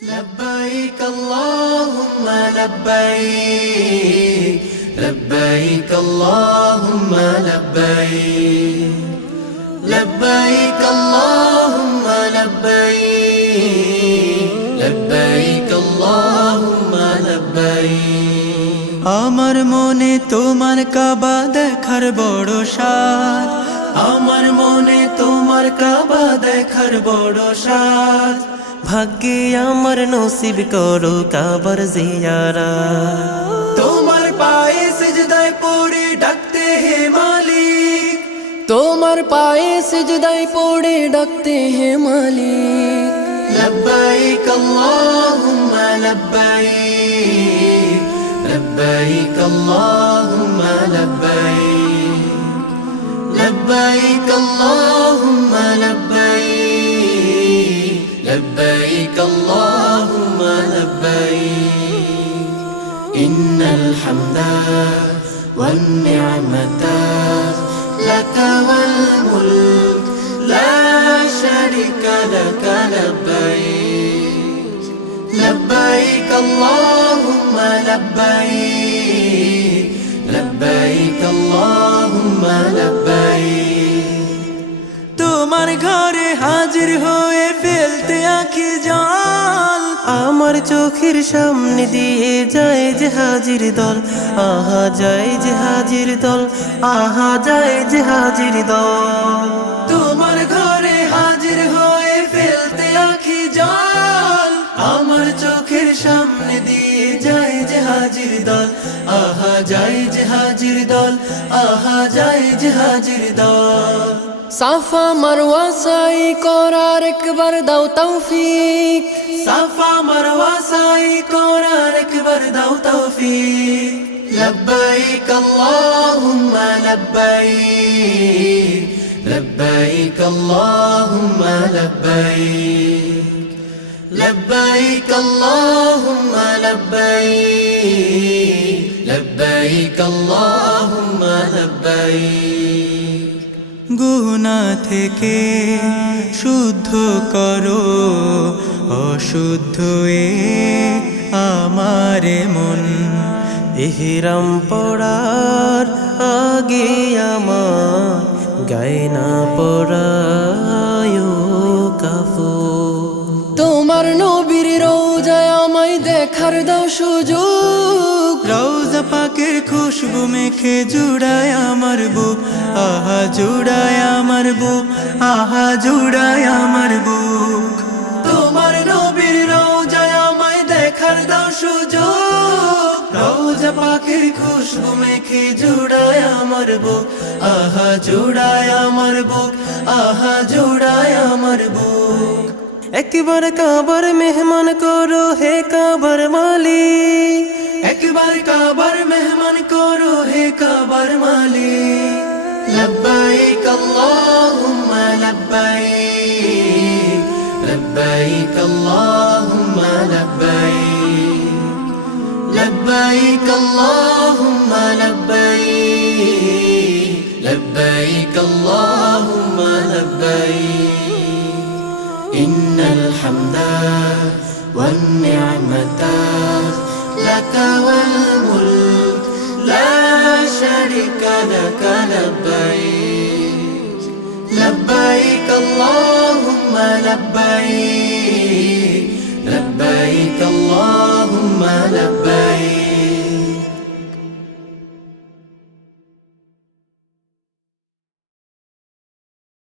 لبيك اللهم لبيك لبيك اللهم لبيك لبيك اللهم لبيك لبيك اللهم لبيك আমার মনে তোমার কাবা দেখার বড় সাধ আমার মনে তোমার কাবা দেখার বড় সাধ ভাগ্যে আমার নসিব করো কাবার জিয়ারত তোমার পায়ে সিজদায় পড়ে ডাকতে হে মালিক তোমার পায়ে সিজদায় পড়ে ডাকতে হে মালিক লব্বাইক আল্লাহুম্মা লব্বাইক লব্বাইক আল্লাহুম্মা লব্বাইক লব্বাইক আল্লাহুম্মা লব্বাইক لبيك اللهم لبيك إن الحمد والنعمة لك والملك لا شريك لك لبيك لبيك اللهم لبيك لبيك اللهم لبيك তোমার ঘরে হাজির হয়ে ফেলতে আঁখি জল আমার চোখের সামনে দিয়ে যায় যে হাজির দল আহা যায় যে হাজির দল আহা যায় যে হাজির দল তোমার ঘরে হাজির হয়ে ফেলতে আঁখি জল আমার চোখের সামনে দিয়ে যায় যে হাজির দল আহা যায় যে হাজির দল আহা যায় যে হাজির দল সাফা মারওয়া সাই করার একবার দাও তৌফিক সাফা মারওয়া সাই করার একবার দাও তৌফিক লব্বাইক আল্লাহুম্মা লব্বাইক লব্বাইক আল্লাহুম্মা লব্বাইক লব্বাইক আল্লাহুম্মা লব্বাইক লব্বাইক আল্লাহুম্মা লব্বাইক গুনাহ থেকে শুদ্ধ করো অশুদ্ধ এ আমার মন ইহরাম পড়ার আগে আমার গায়ে না পড়ায় কাফন তোমার নবীর রওজায় আমায় দেখার দাও সুযোগ রওজা পাকের খুশবু মেখে জুড়ায় আমার বুক আহা জুড়ায় আমার বুক আহা জুড়ায় আমার বুক তোমার নবীর রওজায় আমায় দেখার দাও সুযোগ রওজা পাকের খুশবু মেখে জুড়ায় আমার বুক আহা জুড়ায় আমার বুক আহা জুড়ায় আমার বুক একবার কাবার মেহমান করো হে কাবার মালিক একবার কাবার মেহমান করো হে কাবার মালিক লব্বাইক আল্লাহুম্মা লব্বাইক লব্বাইক আল্লাহুম্মা লব্বাইক লব্বাইক আল্লাহুম্মা লব্বাইক লব্বাইক আল্লাহুম্মা লব্বাইক إن الحمد والنعمة لك والملك لا شريك لك لبيك لبيك اللهم لبيك